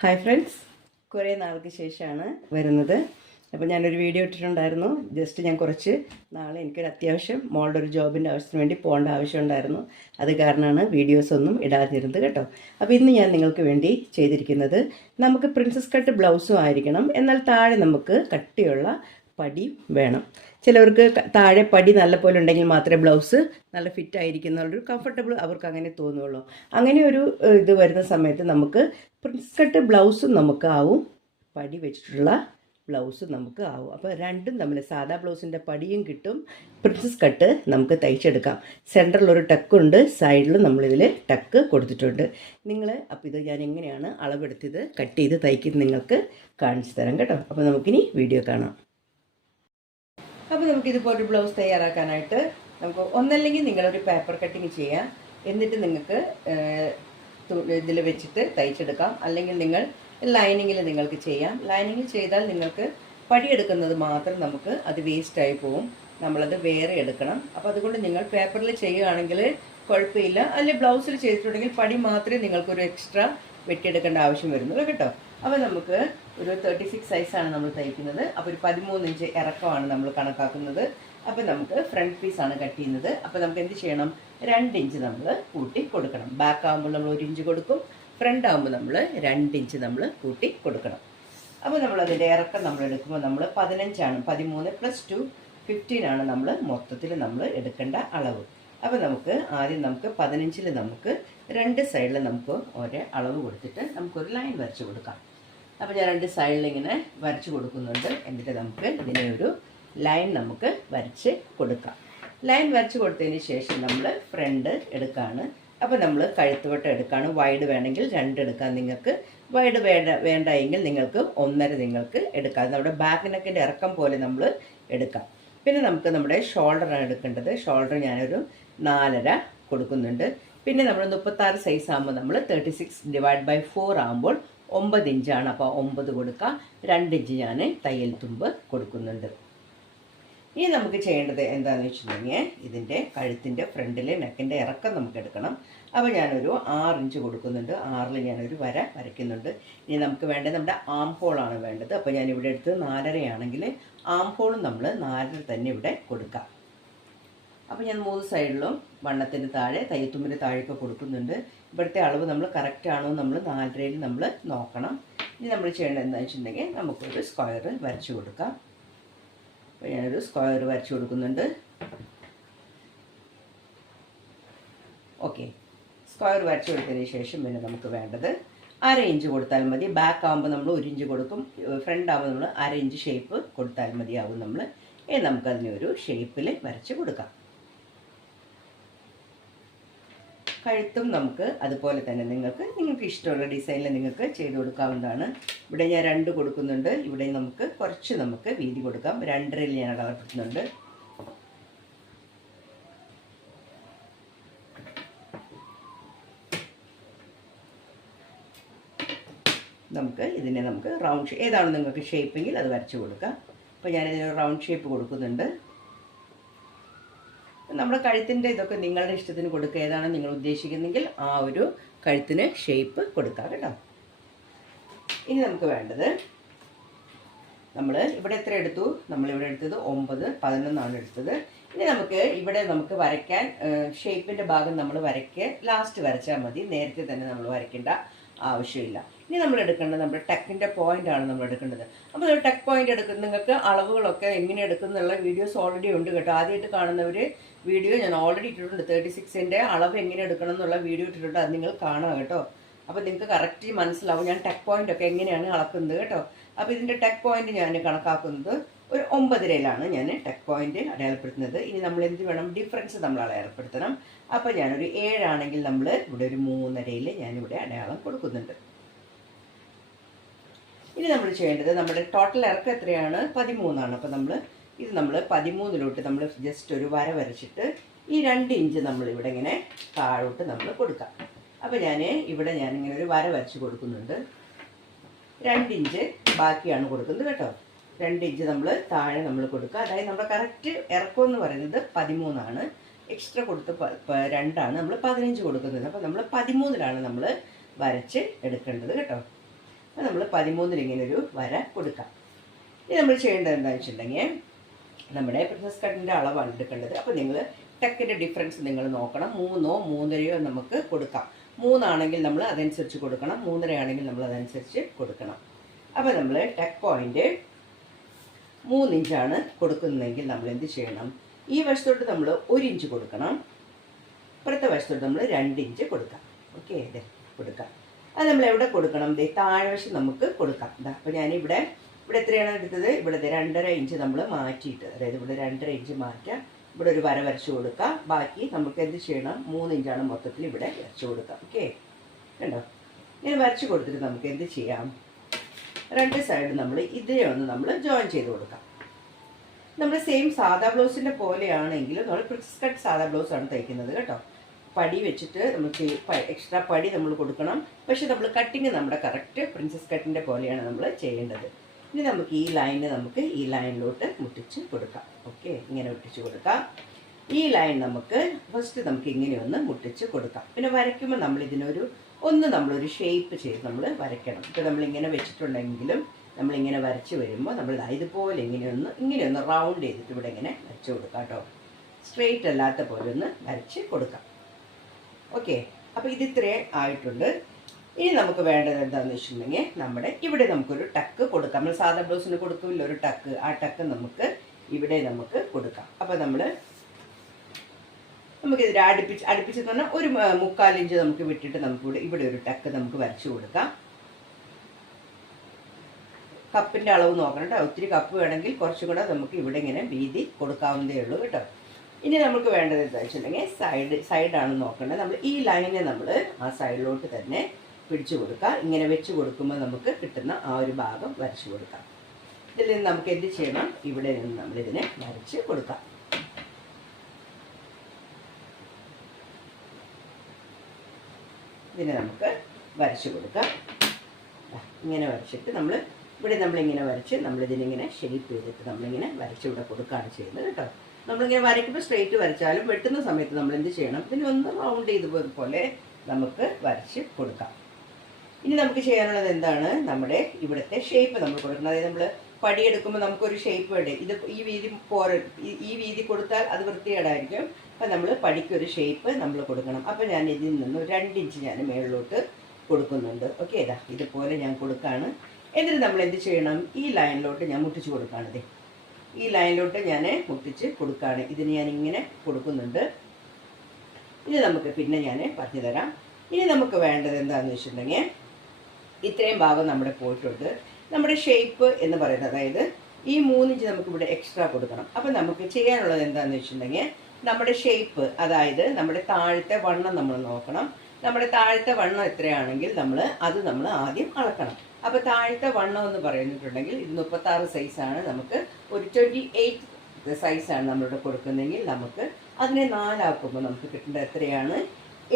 Hi friends, കുറേ നാൾക്ക് ശേഷമാണ് വരുന്നത്. അപ്പോൾ ഞാനൊരു വീഡിയോ ഇട്ടിട്ടുണ്ടായിരുന്നു. ജസ്റ്റ് ഞാൻ കുറച്ച് നാളെ എനിക്കൊരു അത്യാവശ്യം മോളുടെ ഒരു ജോബിൻ്റെ ആവശ്യത്തിന് വേണ്ടി പോകേണ്ട ആവശ്യമുണ്ടായിരുന്നു. അത് കാരണമാണ് വീഡിയോസൊന്നും ഇടാതിരുന്നത് കേട്ടോ. അപ്പോൾ ഇന്ന് ഞാൻ നിങ്ങൾക്ക് വേണ്ടി ചെയ്തിരിക്കുന്നത്, നമുക്ക് പ്രിൻസസ് കട്ട് ബ്ലൗസും ആയിരിക്കണം, എന്നാൽ താഴെ നമുക്ക് കട്ടിയുള്ള പടി വേണം. ചിലവർക്ക് താഴെ പടി നല്ലപോലെ ഉണ്ടെങ്കിൽ മാത്രമേ ബ്ലൗസ് നല്ല ഫിറ്റ് ആയിരിക്കുന്നുള്ളൊരു കംഫർട്ടബിൾ അവർക്ക് അങ്ങനെ തോന്നുള്ളൂ. അങ്ങനെ ഒരു ഇത് വരുന്ന സമയത്ത് നമുക്ക് പ്രിൻസസ് കട്ട് ബ്ലൗസും നമുക്ക് ആവും, പടി വെച്ചിട്ടുള്ള ബ്ലൗസ് നമുക്ക് ആവും. അപ്പോൾ രണ്ടും തമ്മിൽ സാധാ ബ്ലൗസിൻ്റെ പടിയും കിട്ടും, പ്രിൻസസ് കട്ട് നമുക്ക് തയ്ച്ചെടുക്കാം. സെൻറ്ററിലൊരു ടക്കുണ്ട്, സൈഡിൽ നമ്മളിതിൽ ടക്ക് കൊടുത്തിട്ടുണ്ട്. അപ്പോൾ ഇത് ഞാൻ എങ്ങനെയാണ് അളവെടുത്തത് കട്ട് ചെയ്ത് തയ്ക്കുന്നത് നിങ്ങൾക്ക് കാണിച്ചു തരാം കേട്ടോ. അപ്പോൾ നമുക്കിനി വീഡിയോ കാണാം. അപ്പോൾ നമുക്കിതുപോലൊരു ബ്ലൗസ് തയ്യാറാക്കാനായിട്ട് നമുക്ക് ഒന്നല്ലെങ്കിൽ നിങ്ങളൊരു പേപ്പർ കട്ടിങ് ചെയ്യാം, എന്നിട്ട് നിങ്ങൾക്ക് ഇതിൽ വെച്ചിട്ട് തയ്ച്ചെടുക്കാം. അല്ലെങ്കിൽ നിങ്ങൾ ലൈനിങ്ങിൽ നിങ്ങൾക്ക് ചെയ്യാം. ലൈനിങ്ങിൽ ചെയ്താൽ നിങ്ങൾക്ക് പടിയെടുക്കുന്നത് മാത്രം നമുക്ക് അത് വേസ്റ്റായി പോവും, നമ്മളത് വേറെ എടുക്കണം. അപ്പോൾ അതുകൊണ്ട് നിങ്ങൾ പേപ്പറിൽ ചെയ്യുകയാണെങ്കിൽ കുഴപ്പമില്ല. അല്ലെങ്കിൽ ബ്ലൗസിൽ ചെയ്തിട്ടുണ്ടെങ്കിൽ പടി മാത്രമേ നിങ്ങൾക്കൊരു എക്സ്ട്രാ വെട്ടിയെടുക്കേണ്ട ആവശ്യം വരുന്നുള്ളൂ കേട്ടോ. അപ്പോൾ നമുക്ക് ഒരു 36 സൈസാണ് നമ്മൾ തയ്ക്കുന്നത്. അപ്പോൾ ഒരു 13 ഇഞ്ച് ഇറക്കമാണ് നമ്മൾ കണക്കാക്കുന്നത്. അപ്പോൾ നമുക്ക് ഫ്രണ്ട് പീസാണ് കട്ട് ചെയ്യുന്നത്. അപ്പോൾ നമുക്ക് എന്ത് ചെയ്യണം, 2 ഇഞ്ച് നമ്മൾ കൂട്ടി കൊടുക്കണം. ബാക്ക് ആകുമ്പോൾ നമ്മൾ 1 ഇഞ്ച് കൊടുക്കും, ഫ്രണ്ട് ആകുമ്പോൾ നമ്മൾ 2 ഇഞ്ച് നമ്മൾ കൂട്ടി കൊടുക്കണം. അപ്പോൾ നമ്മളതിൻ്റെ ഇറക്കം നമ്മൾ എടുക്കുമ്പോൾ നമ്മൾ 15ആണ്, 13 + 2 15 നമ്മൾ മൊത്തത്തിൽ നമ്മൾ എടുക്കേണ്ട അളവ്. അപ്പോൾ നമുക്ക് ആദ്യം 15-ൽ നമുക്ക് 2 സൈഡിൽ നമുക്ക് ഒരേ അളവ് കൊടുത്തിട്ട് നമുക്കൊരു ലൈൻ വരച്ച് കൊടുക്കാം. അപ്പോൾ ഞാൻ 2 സൈഡിൽ ഇങ്ങനെ വരച്ച് കൊടുക്കുന്നുണ്ട്. എന്നിട്ട് നമുക്ക് ഇതിനെ ഒരു ലൈൻ നമുക്ക് വരച്ച് കൊടുക്കാം. ലൈൻ വരച്ച് കൊടുത്തതിന് ശേഷം നമ്മൾ ഫ്രണ്ട് എടുക്കുകയാണ്. അപ്പോൾ നമ്മൾ കഴുത്തുവട്ടം എടുക്കുകയാണ്. വൈഡ് വേണമെങ്കിൽ 2 എടുക്കാം, നിങ്ങൾക്ക് വൈഡ് വേണ്ട എങ്കിൽ നിങ്ങൾക്ക് 1.5 നിങ്ങൾക്ക് എടുക്കാം. നമ്മുടെ ബാക്ക് നെക്കിൻ്റെ ഇറക്കം പോലെ നമ്മൾ എടുക്കാം. പിന്നെ നമുക്ക് നമ്മുടെ ഷോൾഡറാണ് എടുക്കേണ്ടത്. ഷോൾഡർ ഞാനൊരു 4.5 കൊടുക്കുന്നുണ്ട്. പിന്നെ നമ്മൾ 36 സൈസ് ആകുമ്പോൾ നമ്മൾ 36/4 ആകുമ്പോൾ 9 ഇഞ്ചാണ്. അപ്പോൾ 9 കൊടുക്കുക. 2 ഇഞ്ച് ഞാൻ തയ്യൽ തുമ്പ് കൊടുക്കുന്നുണ്ട്. ഇനി നമുക്ക് ചെയ്യേണ്ടത് എന്താണെന്ന് വെച്ചിട്ടുണ്ടെങ്കിൽ ഇതിൻ്റെ കഴുത്തിൻ്റെ ഫ്രണ്ടിലെ നെക്കിൻ്റെ ഇറക്കം നമുക്ക് എടുക്കണം. അപ്പോൾ ഞാനൊരു 6 ഇഞ്ച് കൊടുക്കുന്നുണ്ട്. 6-ൽ ഞാനൊരു വര വരയ്ക്കുന്നുണ്ട്. ഇനി നമുക്ക് വേണ്ടത് നമ്മുടെ ആം ഹോളാണ് വേണ്ടത്. അപ്പോൾ ഞാനിവിടെ എടുത്ത് 4.5 ആണെങ്കിൽ ആം ഹോളും നമ്മൾ 4.5 തന്നെ ഇവിടെ കൊടുക്കാം. അപ്പോൾ ഞാൻ 3 സൈഡിലും വണ്ണത്തിന് താഴെ തയ്യത്തുമ്പിന് താഴെയൊക്കെ കൊടുക്കുന്നുണ്ട്. ഇവിടുത്തെ അളവ് നമ്മൾ കറക്റ്റ് ആണോ നമ്മൾ 4.5-ൽ നമ്മൾ നോക്കണം. ഇനി നമ്മൾ ചെയ്യേണ്ടത് എന്താണെന്ന് വെച്ചിട്ടുണ്ടെങ്കിൽ നമുക്കൊരു സ്ക്വയർ വരച്ച് കൊടുക്കാം. അപ്പോൾ ഞാനൊരു സ്ക്വയർ വരച്ച് കൊടുക്കുന്നുണ്ട്. ഓക്കെ, സ്ക്വയർ വരച്ച് കൊടുത്തതിന് ശേഷം പിന്നെ നമുക്ക് വേണ്ടത് 1/2 ഇഞ്ച് കൊടുത്താൽ മതി. ബാക്ക് ആകുമ്പോൾ നമ്മൾ 1 ഇഞ്ച് കൊടുക്കും, ഫ്രണ്ട് ആകുമ്പോൾ നമ്മൾ 1/2 ഇഞ്ച് ഷേപ്പ് കൊടുത്താൽ മതിയാവും. നമുക്കതിനെ ഒരു ഷേപ്പിൽ വരച്ച് കൊടുക്കാം. കഴുത്തും നമുക്ക് അതുപോലെ തന്നെ നിങ്ങൾക്ക് ഇഷ്ടമുള്ള ഡിസൈനിൽ നിങ്ങൾക്ക് ചെയ്ത് കൊടുക്കാവുന്നതാണ്. ഇവിടെ ഞാൻ 2 കൊടുക്കുന്നുണ്ട്. ഇവിടെ നമുക്ക് വീതി കൊടുക്കാം. 2.5-ൽ ഞാൻ അളവെടുക്കുന്നുണ്ട്. ഇതിനെ റൗണ്ട് ഏതാണ് നിങ്ങൾക്ക് ഷേപ്പെങ്കിൽ അത് വരച്ച് കൊടുക്കാം. അപ്പോൾ ഞാനിതിന് റൗണ്ട് ഷേപ്പ് കൊടുക്കുന്നുണ്ട്. നമ്മുടെ കഴുത്തിൻ്റെ ഇതൊക്കെ നിങ്ങളുടെ ഇഷ്ടത്തിന് കൊടുക്കുക. ഏതാണ് നിങ്ങൾ ഉദ്ദേശിക്കുന്നെങ്കിൽ ആ ഒരു കഴുത്തിന് ഷേപ്പ് കൊടുക്കാം കേട്ടോ. ഇനി നമുക്ക് വേണ്ടത്, നമ്മൾ ഇവിടെ എത്ര എടുത്തു, നമ്മളിവിടെ എടുത്തത് 9, 11 എടുത്തത്. ഇനി ഇവിടെ വരയ്ക്കാൻ ഷേപ്പിൻ്റെ ഭാഗം നമ്മൾ ലാസ്റ്റ് വരച്ചാൽ മതി. നേരത്തെ തന്നെ നമ്മൾ വരയ്ക്കേണ്ട ആവശ്യമില്ല. ഇനി നമ്മൾ എടുക്കേണ്ടത് നമ്മുടെ ടെക്കിൻ്റെ പോയിൻ്റാണ് നമ്മൾ എടുക്കേണ്ടത്. അപ്പോൾ ടെക്ക് പോയിൻ്റ് നിങ്ങൾക്ക് അളവുകളൊക്കെ എങ്ങനെ എടുക്കുന്നുള്ള വീഡിയോസ് ഓൾറെഡി ഉണ്ട് കേട്ടോ. ആദ്യമായിട്ട് കാണുന്നവർ വീഡിയോ ഞാൻ ഓൾറെഡി ഇട്ടിട്ടുണ്ട്. 36-ൻ്റെ അളവ് എങ്ങനെ എടുക്കണം എന്നുള്ള വീഡിയോ ഇട്ടിട്ടുണ്ട്. അത് നിങ്ങൾ കാണുക കേട്ടോ. അപ്പോൾ നിങ്ങൾക്ക് കറക്റ്റ് മനസ്സിലാവും ഞാൻ ടെക്ക് പോയിൻ്റൊക്കെ എങ്ങനെയാണ് അളക്കുന്നത് കേട്ടോ. അപ്പോൾ ഇതിൻ്റെ ടെക്ക് പോയിൻ്റ് ഞാൻ കണക്കാക്കുന്നത് ഒരു 9.5-ലാണ് ഞാൻ ടെക്ക് പോയിൻ്റ് അടയാളപ്പെടുത്തുന്നത്. ഇനി നമ്മൾ എന്ത് വേണം, ഡിഫറൻസ് നമ്മൾ അടയാളപ്പെടുത്തണം. അപ്പോൾ ഞാനൊരു 7 ആണെങ്കിൽ നമ്മൾ ഇവിടെ ഒരു 3.5-ൽ ഞാനിവിടെ അടയാളം കൊടുക്കുന്നുണ്ട്. ഇനി നമ്മൾ ചെയ്യേണ്ടത്, നമ്മുടെ ടോട്ടൽ ഇറക്കം എത്രയാണ്, 13ആണ്. അപ്പോൾ നമ്മൾ 13-ലോട്ട് നമ്മൾ ജസ്റ്റ് ഒരു വര വരച്ചിട്ട് ഈ 2 ഇഞ്ച് നമ്മളിവിടെ ഇങ്ങനെ താഴോട്ട് നമ്മൾ കൊടുക്കാം. അപ്പോൾ ഞാനിങ്ങനെ ഒരു വര വരച്ച് കൊടുക്കുന്നുണ്ട്. 2 ഇഞ്ച് ബാക്കിയാണ് കൊടുക്കുന്നത് കേട്ടോ. 2 ഇഞ്ച് നമ്മൾ താഴെ നമ്മൾ കൊടുക്കുക. അതായത് നമ്മുടെ കറക്റ്റ് ഇറക്കം എന്ന് പറയുന്നത് 13ആണ്. എക്സ്ട്രാ കൊടുത്ത് 2ആണ് നമ്മൾ 15 കൊടുക്കുന്നത്. അപ്പോൾ നമ്മൾ 13-ലാണ് നമ്മൾ വരച്ച് എടുക്കേണ്ടത് കേട്ടോ. അപ്പോൾ നമ്മൾ 13 ഇങ്ങനൊരു വര കൊടുക്കാം. ഇനി നമ്മൾ ചെയ്യേണ്ടത് എന്താണെന്ന് വെച്ചിട്ടുണ്ടെങ്കിൽ നമ്മുടെ പ്രിൻസസ് കട്ടിൻ്റെ അളവാണ് എടുക്കേണ്ടത്. അപ്പോൾ നിങ്ങൾ ടക്കിൻ്റെ ഡിഫറൻസ് നിങ്ങൾ നോക്കണം. 3ഓ 3.5ഓ നമുക്ക് കൊടുക്കാം. 3 ആണെങ്കിൽ നമ്മൾ അതനുസരിച്ച് കൊടുക്കണം, 3.5 ആണെങ്കിൽ നമ്മൾ അതനുസരിച്ച് കൊടുക്കണം. അപ്പോൾ നമ്മൾ ടക്ക് പോയിൻ്റ് 3 ഇഞ്ചാണ് കൊടുക്കുന്നതെങ്കിൽ നമ്മൾ എന്ത് ചെയ്യണം? ഈ വശത്തോട്ട് നമ്മൾ 1 ഇഞ്ച് കൊടുക്കണം, ഇപ്പുറത്തെ വശത്തോട്ട് നമ്മൾ 2 ഇഞ്ച് കൊടുക്കാം. ഓക്കെ, ഇതെ കൊടുക്കാം. അത് നമ്മൾ എവിടെ കൊടുക്കണം? താഴ്വശം നമുക്ക് കൊടുക്കാം. അപ്പോൾ ഞാനിവിടെ എത്രയാണ് എടുത്തത്? ഇവിടെ 2.5 ഇഞ്ച് നമ്മൾ മാറ്റിയിട്ട്, അതായത് ഇവിടെ 2.5 ഇഞ്ച് മാറ്റാം, ഇവിടെ ഒരു വര വരച്ച് കൊടുക്കാം. ബാക്കി നമുക്ക് എന്ത് ചെയ്യണം? 3 ഇഞ്ചാണ് മൊത്തത്തിൽ ഇവിടെ വരച്ച് കൊടുക്കാം. ഓക്കെ, കണ്ടോ? ഇങ്ങനെ വരച്ച് കൊടുത്തിട്ട് നമുക്ക് എന്ത് ചെയ്യാം? 2 സൈഡ് നമ്മൾ ഇതിനെ ഒന്ന് നമ്മൾ ജോയിൻ ചെയ്ത് കൊടുക്കാം. നമ്മൾ സെയിം സാധാ ബ്ലൗസിൻ്റെ പോലെയാണെങ്കിലും നമ്മൾ പ്രിൻസസ് കട്ട് സാധാ ബ്ലൗസാണ് തയ്ക്കുന്നത് കേട്ടോ. പടി വെച്ചിട്ട് നമുക്ക് എക്സ്ട്രാ പടി നമ്മൾ കൊടുക്കണം. പക്ഷെ നമ്മൾ കട്ടിങ് നമ്മുടെ കറക്റ്റ് പ്രിൻസസ് കട്ടിൻ്റെ പോലെയാണ് നമ്മൾ ചെയ്യേണ്ടത്. ഇനി നമുക്ക് ഈ ലൈന് നമുക്ക് ഈ ലൈനിലോട്ട് മുട്ടിച്ച് കൊടുക്കാം. ഓക്കെ, ഇങ്ങനെ മുട്ടിച്ച് കൊടുക്കാം. ഈ ലൈൻ നമുക്ക് ഫസ്റ്റ് നമുക്ക് ഇങ്ങനെ ഒന്ന് മുട്ടിച്ച് കൊടുക്കാം. പിന്നെ വരയ്ക്കുമ്പോൾ നമ്മൾ ഇതിനൊരു നമ്മളൊരു ഷേപ്പ് ചെയ്ത് നമ്മൾ വരയ്ക്കണം. ഇപ്പോൾ നമ്മളിങ്ങനെ വെച്ചിട്ടുണ്ടെങ്കിലും നമ്മളിങ്ങനെ വരച്ച് വരുമ്പോൾ നമ്മൾ ഇതുപോലെ ഇങ്ങനെയൊന്ന് റൗണ്ട് ചെയ്തിട്ട് ഇവിടെ ഇങ്ങനെ വരച്ച് കൊടുക്കാം കേട്ടോ. സ്ട്രെയിറ്റ് അല്ലാത്ത പോലെ ഒന്ന് വരച്ച് കൊടുക്കാം. ഓക്കെ, അപ്പോൾ ഇത് ഇത്രയും ആയിട്ടുണ്ട്. ഇനി നമുക്ക് വേണ്ടത് എന്താണെന്ന് വെച്ചിട്ടുണ്ടെങ്കിൽ നമ്മുടെ ഇവിടെ നമുക്കൊരു ടക്ക് കൊടുക്കാം. നമ്മൾ സാധാ ബ്ലൗസിന് കൊടുക്കില്ല ഒരു ടക്ക്, ആ ടക്ക് നമുക്ക് ഇവിടെ നമുക്ക് കൊടുക്കാം. അപ്പോൾ നമുക്കിതിൽ അടുപ്പിച്ച് പറഞ്ഞാൽ ഒരു 3/4 ഇഞ്ച് നമുക്ക് വിട്ടിട്ട് നമുക്ക് ഇവിടെ ഒരു ടക്ക് നമുക്ക് വരച്ചു കൊടുക്കാം. കപ്പിൻ്റെ അളവ് നോക്കണം കേട്ടോ. ഒത്തിരി കപ്പ് വേണമെങ്കിൽ കുറച്ചും കൂടെ നമുക്ക് ഇവിടെ ഇങ്ങനെ വീതി കൊടുക്കാവുന്നതേ ഉള്ളൂ കേട്ടോ. ഇനി നമുക്ക് വേണ്ടത് എന്താ വെച്ചിട്ടുണ്ടെങ്കിൽ സൈഡാണ് നോക്കേണ്ടത്. നമ്മൾ ഈ ലൈനിനെ നമ്മൾ ആ സൈഡിലോട്ട് തന്നെ പിടിച്ചു കൊടുക്കുക. ഇങ്ങനെ വെച്ച് കൊടുക്കുമ്പോൾ നമുക്ക് കിട്ടുന്ന ആ ഒരു ഭാഗം വരച്ചു കൊടുക്കാം. ഇതിൽ നിന്ന് നമുക്ക് എന്ത് ചെയ്യണം? ഇവിടെ നിന്ന് നമ്മളിതിനെ വരച്ച് കൊടുക്കാം. ഇതിനെ നമുക്ക് വരച്ച് കൊടുക്കാം. ഇങ്ങനെ വരച്ചിട്ട് നമ്മളിങ്ങനെ വരച്ച് നമ്മളിതിനിങ്ങനെ ഷേപ്പ് ചെയ്തിട്ട് നമ്മളിങ്ങനെ വരച്ചിവിടെ കൊടുക്കുകയാണ് ചെയ്യുന്നത് കേട്ടോ. നമ്മളിങ്ങനെ വരയ്ക്കുമ്പോൾ സ്ട്രെയിറ്റ് വരച്ചാലും വെട്ടുന്ന സമയത്ത് നമ്മൾ എന്ത് ചെയ്യണം? ഇതിനൊന്ന് റൗണ്ട് ചെയ്തതുപോലെ നമുക്ക് വരച്ച് കൊടുക്കാം. ഇനി നമുക്ക് ചെയ്യാനുള്ളത് എന്താണ്? നമ്മുടെ ഇവിടുത്തെ ഷേപ്പ് നമ്മൾ കൊടുക്കണം. അതായത് നമ്മൾ പടിയെടുക്കുമ്പോൾ നമുക്കൊരു ഷേപ്പ് വേണ്ടേ? ഇത് ഈ വീതി കൊടുത്താൽ അത് വൃത്തികേടായിരിക്കും. അപ്പം നമ്മൾ പടിക്കൊരു ഷേപ്പ് നമ്മൾ കൊടുക്കണം. അപ്പോൾ ഞാൻ ഇതിൽ നിന്ന് 2 ഇഞ്ച് ഞാൻ മേളിലോട്ട് കൊടുക്കുന്നുണ്ട്. ഓക്കെ, ഇതുപോലെ ഞാൻ കൊടുക്കുകയാണ്. എന്നിട്ട് നമ്മൾ എന്ത് ചെയ്യണം? ഈ ലൈനിലോട്ട് ഞാൻ മുട്ടിച്ച് കൊടുക്കുകയാണ്. ഈ ലൈനിലോട്ട് ഞാൻ മുട്ടിച്ച് കൊടുക്കുകയാണ്. ഇതിന് ഞാൻ ഇങ്ങനെ കൊടുക്കുന്നുണ്ട്. ഇനി നമുക്ക് പിന്നെ ഞാൻ പറഞ്ഞു തരാം. ഇനി നമുക്ക് വേണ്ടത് എന്താണെന്ന് വെച്ചിട്ടുണ്ടെങ്കിൽ ഇത്രയും ഭാഗം നമ്മുടെ പോയിട്ടുണ്ട്. നമ്മുടെ ഷേപ്പ് എന്ന് പറയുന്നത്, അതായത് ഈ 3 ഇഞ്ച് നമുക്കിവിടെ എക്സ്ട്രാ കൊടുക്കണം. അപ്പം നമുക്ക് ചെയ്യാനുള്ളത് എന്താണെന്ന് വെച്ചിട്ടുണ്ടെങ്കിൽ നമ്മുടെ ഷേപ്പ്, അതായത് നമ്മുടെ താഴത്തെ വണ്ണം നമ്മൾ നോക്കണം. നമ്മുടെ താഴത്തെ വണ്ണം എത്രയാണെങ്കിൽ നമ്മൾ ആദ്യം അളക്കണം. അപ്പോൾ താഴത്തെ വണ്ണം എന്ന് പറഞ്ഞിട്ടുണ്ടെങ്കിൽ ഇത് 36 സൈസാണ്. നമുക്ക് ഒരു 28 സൈസാണ് നമ്മളിവിടെ കൊടുക്കുന്നതെങ്കിൽ നമുക്ക് അതിനെ 4 ആക്കുമ്പോൾ നമുക്ക് കിട്ടേണ്ടത് എത്രയാണ്?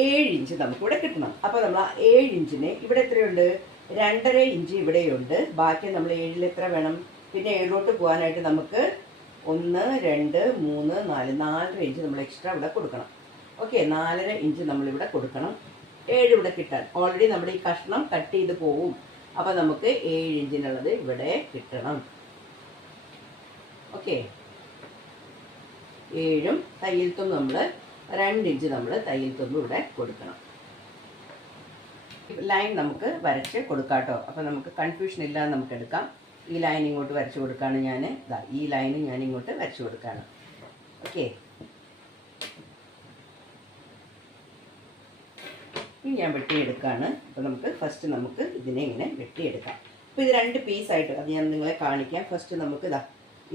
7 ഇഞ്ച് നമുക്കിവിടെ കിട്ടണം. അപ്പോൾ നമ്മൾ ആ 7 ഇഞ്ചിന് ഇവിടെ എത്രയുണ്ട്? 2.5 ഇഞ്ച് ഇവിടെയുണ്ട്. ബാക്കി നമ്മൾ 7-ൽ എത്ര വേണം? പിന്നെ 7ലോട്ട് പോകാനായിട്ട് നമുക്ക് 1, 2, 3, 4 4.5 ഇഞ്ച് നമ്മൾ എക്സ്ട്രാ ഇവിടെ കൊടുക്കണം. ഓക്കെ, 4.5 ഇഞ്ച് നമ്മളിവിടെ കൊടുക്കണം. 7 ഇവിടെ കിട്ടാൻ ഓൾറെഡി നമ്മുടെ ഈ കഷ്ണം കട്ട് ചെയ്ത് പോവും. അപ്പോൾ നമുക്ക് 7 ഇഞ്ചിനുള്ളത് ഇവിടെ കിട്ടണം. ഓക്കെ, 7ഉം തയ്യൽ തുമ്പ് നമ്മൾ 2 ഇഞ്ച് നമ്മൾ തയ്യൽ തുമ്പ് ഇവിടെ കൊടുക്കണം. ലൈൻ നമുക്ക് വരച്ച് കൊടുക്കാം കേട്ടോ. അപ്പോൾ നമുക്ക് കൺഫ്യൂഷൻ ഇല്ലാതെ നമുക്ക് എടുക്കാം. ഈ ലൈൻ ഇങ്ങോട്ട് വരച്ച് കൊടുക്കുകയാണ് ഞാൻ. ഈ ലൈൻ ഞാൻ ഇങ്ങോട്ട് വരച്ച് കൊടുക്കുകയാണ്. ഓക്കെ, ഇനി ഞാൻ വെട്ടിയെടുക്കുകയാണ്. അപ്പോൾ നമുക്ക് ഫസ്റ്റ് നമുക്ക് ഇതിനെ ഇങ്ങനെ വെട്ടിയെടുക്കാം. അപ്പോൾ ഇത് 2 പീസായിട്ട് അത് ഞാൻ നിങ്ങളെ കാണിക്കാം. ഫസ്റ്റ് നമുക്ക്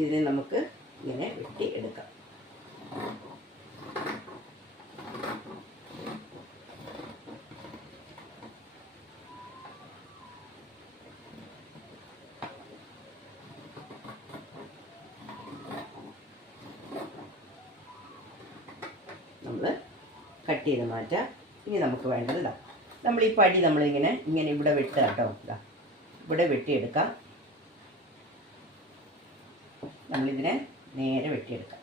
ഇതിനെ നമുക്ക് ഇങ്ങനെ വെട്ടിയെടുക്കാം. നമ്മൾ കട്ട് ചെയ്ത് മാറ്റാം. ഇനി നമുക്ക് വേണ്ടത് നമ്മൾ ഈ പടി നമ്മളിങ്ങനെ ഇവിടെ വെട്ടുക കേട്ടോ. ഇവിടെ വെട്ടിയെടുക്കാം. നമ്മളിതിനെ നേരെ വെട്ടിയെടുക്കാം.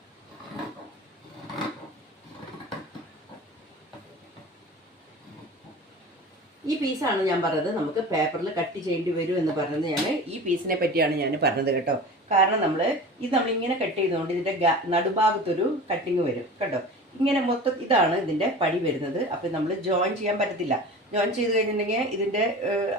ഈ പീസാണ് ഞാൻ പറഞ്ഞത് നമുക്ക് പേപ്പറിൽ കട്ട് ചെയ്യേണ്ടി വരും എന്ന് പറഞ്ഞത്. ഈ പീസിനെ പറ്റിയാണ് ഞാൻ പറഞ്ഞത് കേട്ടോ. കാരണം ഇത് നമ്മളിങ്ങനെ കട്ട് ചെയ്തുകൊണ്ട് ഇതിൻ്റെ നടുഭാഗത്തൊരു കട്ടിങ് വരും കേട്ടോ. ഇങ്ങനെ മൊത്തം ഇതാണ് ഇതിൻ്റെ പടി വരുന്നത്. അപ്പോൾ നമ്മൾ ജോയിൻ ചെയ്യാൻ പറ്റത്തില്ല. ജോയിൻ ചെയ്ത് കഴിഞ്ഞിട്ടുണ്ടെങ്കിൽ ഇതിൻ്റെ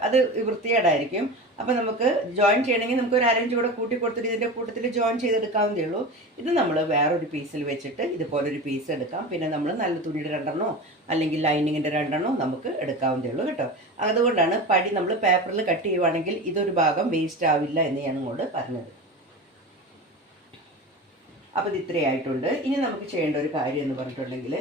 അത് വൃത്തികേടായിരിക്കും. അപ്പോൾ നമുക്ക് ജോയിൻ ചെയ്യണമെങ്കിൽ നമുക്ക് ഒരു അരഞ്ച് കൂടെ കൂട്ടി കൊടുത്തിട്ട് ഇതിൻ്റെ കൂട്ടത്തിൽ ജോയിൻ ചെയ്തെടുക്കാവുന്നതേ ഉള്ളൂ. ഇത് നമ്മൾ വേറൊരു പീസിൽ വെച്ചിട്ട് ഇതുപോലൊരു പീസ് എടുക്കാം. പിന്നെ നമ്മൾ നല്ല തുണിയുടെ 2 അല്ലെങ്കിൽ ലൈനിങ്ങിൻ്റെ 2 നമുക്ക് എടുക്കാവുന്നതേ ഉള്ളൂ കേട്ടോ. അതുകൊണ്ടാണ് പടി നമ്മൾ പേപ്പറിൽ കട്ട് ചെയ്യുവാണെങ്കിൽ ഇതൊരു ഭാഗം വേസ്റ്റ് ആവില്ല എന്ന് ഞാൻ ഇങ്ങോട്ട് പറഞ്ഞത്. അപ്പോൾ ഇത് ഇത്രയായിട്ടുണ്ട്. ഇനി നമുക്ക് ചെയ്യേണ്ട ഒരു കാര്യം എന്ന് പറഞ്ഞിട്ടുണ്ടെങ്കിൽ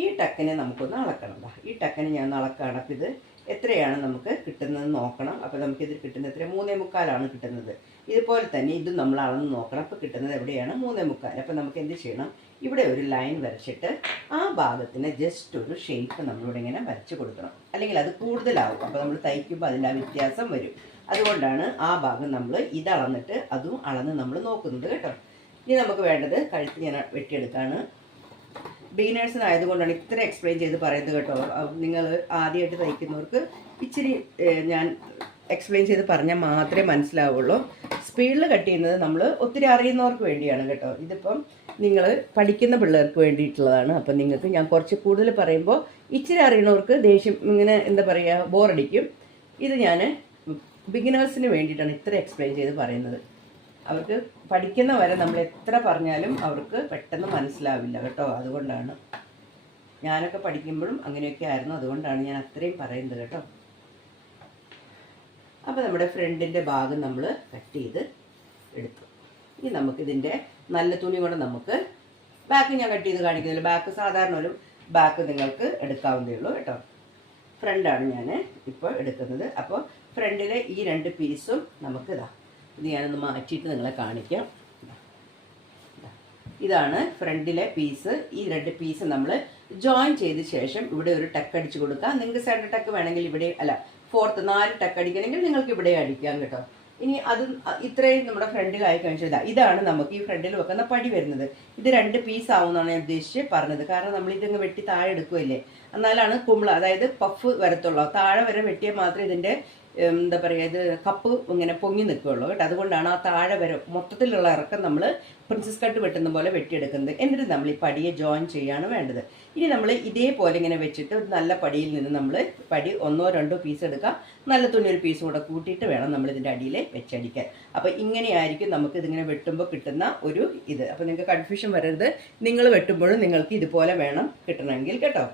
ഈ ടക്കിനെ നമുക്കൊന്ന് അളക്കണം. ഈ ടക്കിനെ ഞാൻ അളക്കുകയാണ്. അപ്പോൾ ഇത് എത്രയാണ് നമുക്ക് കിട്ടുന്നതെന്ന് നോക്കണം. അപ്പോൾ നമുക്കിത് കിട്ടുന്നത് എത്ര? 3.25 കിട്ടുന്നത്. ഇതുപോലെ തന്നെ ഇതും നമ്മൾ അളന്ന് നോക്കണം. അപ്പോൾ കിട്ടുന്നത് എവിടെയാണ്? 3.25. അപ്പോൾ നമുക്ക് എന്ത് ചെയ്യണം? ഇവിടെ ഒരു ലൈൻ വരച്ചിട്ട് ആ ഭാഗത്തിന് ജസ്റ്റ് ഒരു ഷേപ്പ് നമ്മളിവിടെ ഇങ്ങനെ വരച്ച് കൊടുക്കണം. അല്ലെങ്കിൽ അത് കൂടുതലാവും. അപ്പോൾ നമ്മൾ തയ്ക്കുമ്പോൾ അതിൻ്റെ ആ വ്യത്യാസം വരും. അതുകൊണ്ടാണ് ആ ഭാഗം നമ്മൾ ഇത് അളന്നിട്ട് അതും അളന്ന് നമ്മൾ നോക്കുന്നത് കേട്ടോ. ഇനി നമുക്ക് വേണ്ടത് കഴുത്ത് ഞാൻ വെട്ടിയെടുക്കുകയാണ്. ബിഗിനേഴ്സിനായതുകൊണ്ടാണ് ഇത്ര എക്സ്പ്ലെയിൻ ചെയ്ത് പറയുന്നത് കേട്ടോ. നിങ്ങൾ ആദ്യമായിട്ട് തയ്ക്കുന്നവർക്ക് ഇച്ചിരി ഞാൻ എക്സ്പ്ലെയിൻ ചെയ്ത് പറഞ്ഞാൽ മാത്രമേ മനസ്സിലാവുള്ളൂ. സ്പീഡിൽ കട്ട് ചെയ്യുന്നത് നമ്മൾ ഒത്തിരി അറിയുന്നവർക്ക് വേണ്ടിയാണ് കേട്ടോ. ഇതിപ്പം നിങ്ങൾ പഠിക്കുന്ന പിള്ളേർക്ക് വേണ്ടിയിട്ടുള്ളതാണ്. അപ്പം നിങ്ങൾക്ക് ഞാൻ കുറച്ച് കൂടുതൽ പറയുമ്പോൾ ഇച്ചിരി അറിയുന്നവർക്ക് ദേഷ്യം ഇങ്ങനെ എന്താ പറയുക ബോറടിക്കും. ഇത് ഞാൻ ബിഗിനേഴ്സിന് വേണ്ടിയിട്ടാണ് ഇത്ര എക്സ്പ്ലെയിൻ ചെയ്ത് പറയുന്നത്. അവർക്ക് പഠിക്കുന്ന വരെ നമ്മൾ എത്ര പറഞ്ഞാലും അവർക്ക് പെട്ടെന്ന് മനസ്സിലാവില്ല കേട്ടോ. അതുകൊണ്ടാണ് ഞാനൊക്കെ പഠിക്കുമ്പോഴും അങ്ങനെയൊക്കെ ആയിരുന്നു. അതുകൊണ്ടാണ് ഞാൻ അത്രയും പറയുന്നത് കേട്ടോ. അപ്പോൾ നമ്മുടെ ഫ്രണ്ടിൻ്റെ ഭാഗം നമ്മൾ കട്ട് ചെയ്ത് എടുത്തു. ഇനി നമുക്കിതിൻ്റെ നല്ല തുണി കൊണ്ട് നമുക്ക് ബാക്ക് ഞാൻ കട്ട് ചെയ്ത് കാണിക്കുന്നില്ല. ബാക്ക് സാധാരണ ഒരു ബാക്ക് നിങ്ങൾക്ക് എടുക്കാവുന്നതേ ഉള്ളൂ കേട്ടോ. ഫ്രണ്ടാണ് ഞാൻ ഇപ്പോൾ എടുക്കുന്നത്. അപ്പോൾ ഫ്രണ്ടിലെ ഈ 2 പീസും നമുക്ക് ഇത് ഞാനൊന്ന് മാറ്റിയിട്ട് നിങ്ങളെ കാണിക്കാം. ഇതാണ് ഫ്രണ്ടിലെ പീസ്. ഈ 2 പീസ് നമ്മൾ ജോയിൻ ചെയ്ത ശേഷം ഇവിടെ ഒരു ടക്ക് അടിച്ച് കൊടുക്കാം. നിങ്ങൾക്ക് സെൻറ്റർ ടക്ക് വേണമെങ്കിൽ ഇവിടെ, അല്ല 4 ടക്ക് അടിക്കണമെങ്കിൽ നിങ്ങൾക്ക് ഇവിടെ അടിക്കാം കേട്ടോ. ഇനി അത് ഇത്രയും നമ്മുടെ ഫ്രണ്ടിലായി കഴിഞ്ഞാൽ ഇതാണ് നമുക്ക് ഈ ഫ്രണ്ടിൽ വെക്കുന്ന പടി വരുന്നത്. ഇത് 2 പീസ് ആവുമെന്നാണ് ഞാൻ ഉദ്ദേശിച്ച് പറഞ്ഞത്. കാരണം നമ്മൾ ഇതിങ്ങ് വെട്ടി താഴെ എടുക്കുമല്ലേ, എന്നാലാണ് കുമ്പള അതായത് പഫ് വരത്തുള്ളൂ. താഴെ വരെ വെട്ടിയാൽ മാത്രമേ ഇതിൻ്റെ എന്താ പറയുക ഇത് കപ്പ് ഇങ്ങനെ പൊങ്ങി നിൽക്കുകയുള്ളൂ കേട്ടോ. അതുകൊണ്ടാണ് ആ താഴെ വരെ മൊത്തത്തിലുള്ള ഇറക്കം നമ്മൾ പ്രിൻസസ് കട്ട് വെട്ടുന്ന പോലെ വെട്ടിയെടുക്കുന്നത്. എന്നിട്ട് നമ്മൾ ഈ പടിയെ ജോയിൻ ചെയ്യാണ് വേണ്ടത്. ഇനി നമ്മൾ ഇതേപോലെ ഇങ്ങനെ വെച്ചിട്ട് ഒരു നല്ല പടിയിൽ നിന്ന് നമ്മൾ പടി 1-2 പീസ് എടുക്കാം. നല്ല തുണി ഒരു പീസും കൂടെ കൂട്ടിയിട്ട് വേണം നമ്മൾ ഇതിൻ്റെ അടിയിൽ വെച്ചടിക്കാൻ. അപ്പോൾ ഇങ്ങനെയായിരിക്കും നമുക്ക് ഇതിങ്ങനെ വെട്ടുമ്പോൾ കിട്ടുന്ന ഒരു ഇത്. അപ്പോൾ നിങ്ങൾക്ക് കൺഫ്യൂഷൻ വരരുത്. നിങ്ങൾ വെട്ടുമ്പോഴും നിങ്ങൾക്ക് ഇതുപോലെ വേണം കിട്ടണമെങ്കിൽ കേട്ടോ.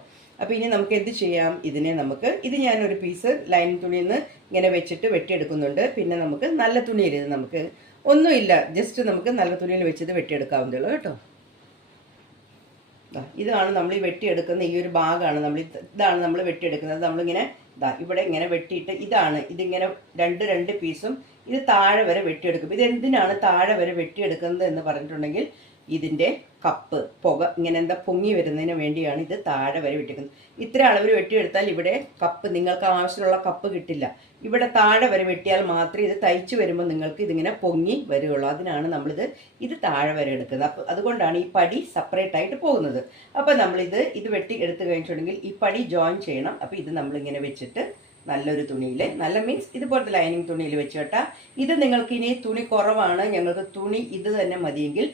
അപ്പോൾ ഇനി നമുക്ക് എന്ത് ചെയ്യാം? ഇത് ഞാനൊരു പീസ് ലൈൻ തുണിയിൽ നിന്ന് ഇങ്ങനെ വെച്ചിട്ട് വെട്ടിയെടുക്കുന്നുണ്ട്. പിന്നെ നമുക്ക് നല്ല തുണിയിൽ ഇത് നമുക്ക് ഒന്നുമില്ല, ജസ്റ്റ് നമുക്ക് നല്ല തുണിയിൽ വെച്ചത് വെട്ടിയെടുക്കാവുന്നതേ ഉള്ളൂ കേട്ടോ. ഇതാണ് നമ്മൾ ഈ വെട്ടിയെടുക്കുന്ന ഈ ഒരു ഭാഗമാണ് ഇതാണ് നമ്മൾ വെട്ടിയെടുക്കുന്നത്. നമ്മളിങ്ങനെ ഇവിടെ ഇങ്ങനെ വെട്ടിയിട്ട് ഇതിങ്ങനെ 2 പീസും ഇത് താഴെ വരെ വെട്ടിയെടുക്കും. ഇതെന്തിനാണ് താഴെ വരെ വെട്ടിയെടുക്കുന്നത് എന്ന് പറഞ്ഞിട്ടുണ്ടെങ്കിൽ ഇതിൻ്റെ കപ്പ് പുക ഇങ്ങനെ പൊങ്ങി വരുന്നതിന് വേണ്ടിയാണ് ഇത് താഴെ വരെ വെട്ടിക്കുന്നത്. ഇത്ര അളവിൽ വെട്ടിയെടുത്താൽ ഇവിടെ കപ്പ് നിങ്ങൾക്ക് ആവശ്യമുള്ള കപ്പ് കിട്ടില്ല. ഇവിടെ താഴെ വരെ വെട്ടിയാൽ മാത്രമേ ഇത് തയ്ച്ച് വരുമ്പോൾ നിങ്ങൾക്ക് ഇതിങ്ങനെ പൊങ്ങി വരികയുള്ളൂ. അതിനാണ് ഇത് താഴെ വരെ എടുക്കുന്നത്. അപ്പോൾ അതുകൊണ്ടാണ് ഈ പടി സെപ്പറേറ്റ് ആയിട്ട് പോകുന്നത്. അപ്പോൾ ഇത് വെട്ടി എടുത്തു കഴിഞ്ഞിട്ടുണ്ടെങ്കിൽ ഈ പടി ജോയിൻ ചെയ്യണം. അപ്പോൾ ഇത് നമ്മളിങ്ങനെ വെച്ചിട്ട് നല്ലൊരു തുണിയിൽ, നല്ല മീൻസ് ഇതുപോലത്തെ ലൈനിങ് തുണിയിൽ വെച്ച് കേട്ടാൽ ഇത് നിങ്ങൾക്ക് ഇനി തുണി കുറവാണ്, ഞങ്ങൾക്ക് തുണി ഇത് തന്നെ മതിയെങ്കിൽ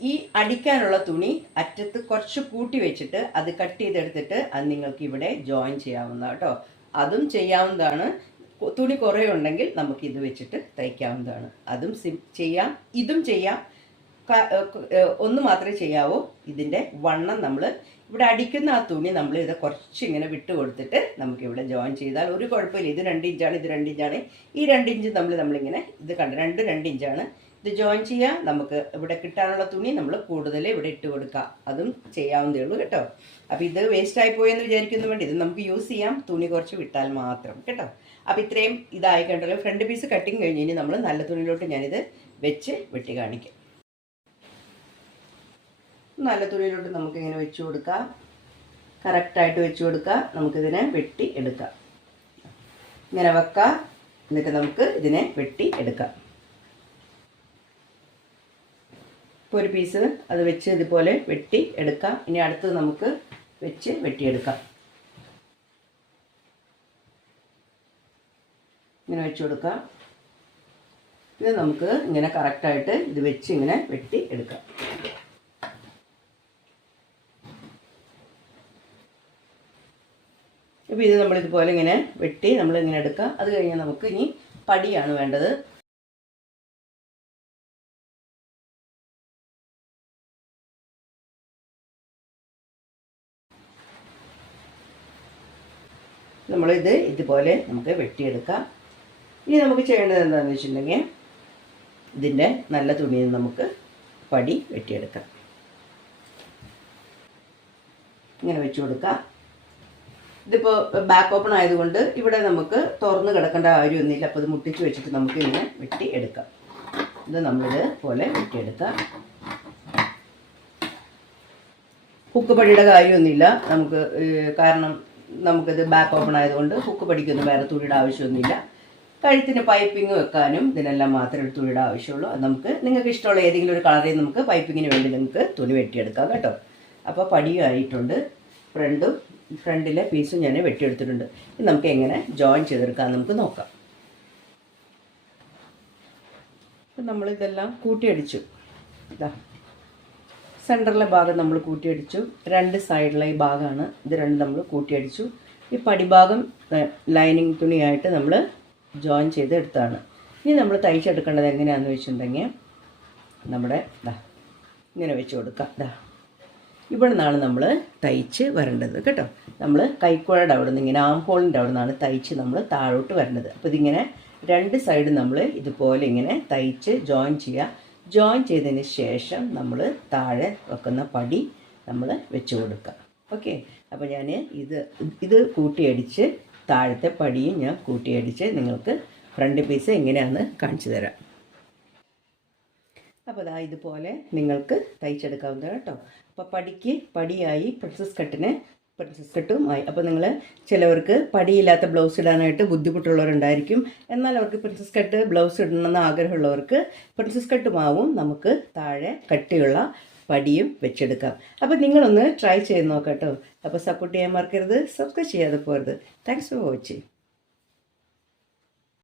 ഈ അടിക്കാനുള്ള തുണി അറ്റത്ത് കുറച്ച് കൂട്ടി വെച്ചിട്ട് അത് കട്ട് ചെയ്തെടുത്തിട്ട് അത് നിങ്ങൾക്ക് ഇവിടെ ജോയിൻ ചെയ്യാവുന്ന കേട്ടോ. അതും ചെയ്യാവുന്നതാണ്. തുണി കുറേ ഉണ്ടെങ്കിൽ നമുക്ക് ഇത് വെച്ചിട്ട് തയ്ക്കാവുന്നതാണ്. അതും ചെയ്യാം, ഇതും ചെയ്യാം. ഒന്ന് മാത്രമേ ചെയ്യാവൂ. ഇതിൻ്റെ വണ്ണം നമ്മൾ ഇവിടെ അടിക്കുന്ന ആ തുണി നമ്മൾ ഇത് കുറച്ചിങ്ങനെ വിട്ട് കൊടുത്തിട്ട് നമുക്കിവിടെ ജോയിൻ ചെയ്താൽ ഒരു കുഴപ്പമില്ല. ഇത് 2 ഇഞ്ചാണ്, ഇത് 2 ഇഞ്ചാണ്. ഈ 2 ഇഞ്ച് നമ്മളിങ്ങനെ ഇത് കണ്ട് 2 ഇഞ്ചാണ്. ഇത് ജോയിൻ ചെയ്യാം. നമുക്ക് ഇവിടെ കിട്ടാനുള്ള തുണി നമ്മൾ കൂടുതൽ ഇവിടെ ഇട്ട് കൊടുക്കാം. അതും ചെയ്യാവുന്നതേ ഉള്ളൂ കേട്ടോ. അപ്പോൾ ഇത് വേസ്റ്റായി പോയെന്ന് വിചാരിക്കുന്നു വേണ്ടി ഇത് നമുക്ക് യൂസ് ചെയ്യാം. തുണി കുറച്ച് വിട്ടാൽ മാത്രം കേട്ടോ. അപ്പോൾ ഇത്രയും ഇതായി കണ്ടല്ലോ. ഫ്രണ്ട് പീസ് കട്ടിങ് കഴിഞ്ഞ് ഇനി നമ്മൾ നല്ല തുണിയിലോട്ട് ഞാനിത് വെച്ച് വെട്ടി കാണിക്കാം. നല്ല തുണിയിലോട്ട് നമുക്കിങ്ങനെ വെച്ച് കൊടുക്കാം. കറക്റ്റായിട്ട് വെച്ച് കൊടുക്കാം. നമുക്കിതിനെ വെട്ടി എടുക്കാം. ഇങ്ങനെ വെക്കാം. എന്നിട്ട് നമുക്ക് ഇതിനെ വെട്ടി എടുക്കാം. ഇപ്പോൾ ഒരു പീസ് അത് വെച്ച് ഇതുപോലെ വെട്ടി എടുക്കാം. ഇനി അടുത്തത് നമുക്ക് വെച്ച് വെട്ടിയെടുക്കാം. ഇങ്ങനെ വെച്ച് കൊടുക്കാം. ഇത് നമുക്ക് ഇങ്ങനെ കറക്റ്റായിട്ട് ഇത് വെച്ച് ഇങ്ങനെ വെട്ടി എടുക്കാം. അപ്പോൾ ഇത് നമ്മളിതുപോലെ ഇങ്ങനെ വെട്ടി നമ്മളിങ്ങനെ എടുക്കാം. അത് കഴിഞ്ഞാൽ നമുക്ക് ഇനി പടിയാണ് വേണ്ടത്. നമ്മളിത് ഇതുപോലെ നമുക്ക് വെട്ടിയെടുക്കാം. ഇനി നമുക്ക് ചെയ്യേണ്ടത് എന്താണെന്ന് വെച്ചിട്ടുണ്ടെങ്കിൽ ഇതിൻ്റെ നല്ല തുണിയിൽ നമുക്ക് പടി വെട്ടിയെടുക്കാം. ഇങ്ങനെ വെച്ച് കൊടുക്കാം. ഇതിപ്പോൾ ബാക്ക് ഓപ്പൺ ആയതുകൊണ്ട് ഇവിടെ നമുക്ക് തുറന്ന് കിടക്കേണ്ട കാര്യമൊന്നുമില്ല. അപ്പോൾ ഇത് മുട്ടിച്ച് വെച്ചിട്ട് നമുക്ക് ഇങ്ങനെ വെട്ടി എടുക്കാം. ഇത് നമ്മളിത് പോലെ വെട്ടിയെടുക്കാം. ഹുക്ക് പടിയുടെ കാര്യമൊന്നുമില്ല നമുക്ക്, കാരണം നമുക്കിത് ബാക്ക് ഓപ്പൺ ആയതുകൊണ്ട് ഹുക്ക് പടിക്കൊന്നും വേറെ തുണിയുടെ ആവശ്യമൊന്നുമില്ല. കഴുത്തിന് പൈപ്പിംഗ് വെക്കാനും ഇതിനെല്ലാം മാത്രമേ തുണിയുടെ ആവശ്യമുള്ളൂ. അത് നമുക്ക് നിങ്ങൾക്ക് ഇഷ്ടമുള്ള ഏതെങ്കിലും ഒരു കളറിൽ നമുക്ക് പൈപ്പിങ്ങിന് വേണ്ടി നിങ്ങൾക്ക് തുണി വെട്ടിയെടുക്കാം കേട്ടോ. അപ്പോൾ പടിയും ആയിട്ടുണ്ട്. ഫ്രണ്ടിലെ പീസും ഞാൻ വെട്ടിയെടുത്തിട്ടുണ്ട്. ഇത് നമുക്ക് എങ്ങനെ ജോയിൻ ചെയ്തെടുക്കാം നമുക്ക് നോക്കാം. അപ്പം നമ്മളിതെല്ലാം കൂട്ടിയടിച്ചു. ഇതാ സെൻറ്ററിലെ ഭാഗം നമ്മൾ കൂട്ടിയടിച്ചു. രണ്ട് സൈഡിലെ ഈ ഭാഗമാണ് ഇത് രണ്ടും നമ്മൾ കൂട്ടിയടിച്ചു. ഈ പടിഭാഗം ലൈനിങ് തുണിയായിട്ട് നമ്മൾ ജോയിൻ ചെയ്തെടുത്താണ്. ഇനി നമ്മൾ തയ്ച്ചെടുക്കേണ്ടത് എങ്ങനെയാണെന്ന് വെച്ചിട്ടുണ്ടെങ്കിൽ നമ്മുടെ ഇങ്ങനെ വെച്ച് കൊടുക്കാം. ഇവിടെ നിന്നാണ് നമ്മൾ തയ്ച്ച് വരേണ്ടത് കേട്ടോ. നമ്മൾ കൈക്കുഴയുടെ അവിടെ നിന്ന് ഇങ്ങനെ ആംഹോളിൻ്റെ അവിടെ നിന്നാണ് തയ്ച്ച് നമ്മൾ താഴോട്ട് വരേണ്ടത്. അപ്പോൾ ഇതിങ്ങനെ രണ്ട് സൈഡ് നമ്മൾ ഇതുപോലെ ഇങ്ങനെ തയ്ച്ച് ജോയിൻ ചെയ്യുക. ജോയിൻ ചെയ്തതിന് ശേഷം നമ്മൾ താഴെ വെക്കുന്ന പടി നമ്മൾ വെച്ച് കൊടുക്കുക. ഓക്കെ, അപ്പോൾ ഞാൻ ഇത് കൂട്ടിയടിച്ച് താഴത്തെ പടിയും ഞാൻ കൂട്ടിയടിച്ച് നിങ്ങൾക്ക് ഫ്രണ്ട് പീസ് എങ്ങനെയാണെന്ന് കാണിച്ചു തരാം. അപ്പോൾ അതാ ഇതുപോലെ നിങ്ങൾക്ക് തയ്ച്ചെടുക്കാവുന്നതാണ് കേട്ടോ. അപ്പോൾ പടിയായി പ്രിൻസസ് കട്ടും ആയി. അപ്പോൾ നിങ്ങൾ ചിലവർക്ക് പടിയില്ലാത്ത ബ്ലൗസ് ഇടാനായിട്ട് ബുദ്ധിമുട്ടുള്ളവരുണ്ടായിരിക്കും. എന്നാൽ അവർക്ക് പ്രിൻസസ് കട്ട് ബ്ലൗസ് ഇടണമെന്ന് ആഗ്രഹമുള്ളവർക്ക് പ്രിൻസസ് കട്ടുമാവും നമുക്ക് താഴെ കട്ടിയുള്ള പടിയും വെച്ചെടുക്കാം. അപ്പോൾ നിങ്ങളൊന്ന് ട്രൈ ചെയ്ത് നോക്കാം കേട്ടോ. അപ്പോൾ സപ്പോർട്ട് ചെയ്യാൻ മറക്കരുത്, സബ്സ്ക്രൈബ് ചെയ്യാതെ പോകരുത്. Thanks for watching.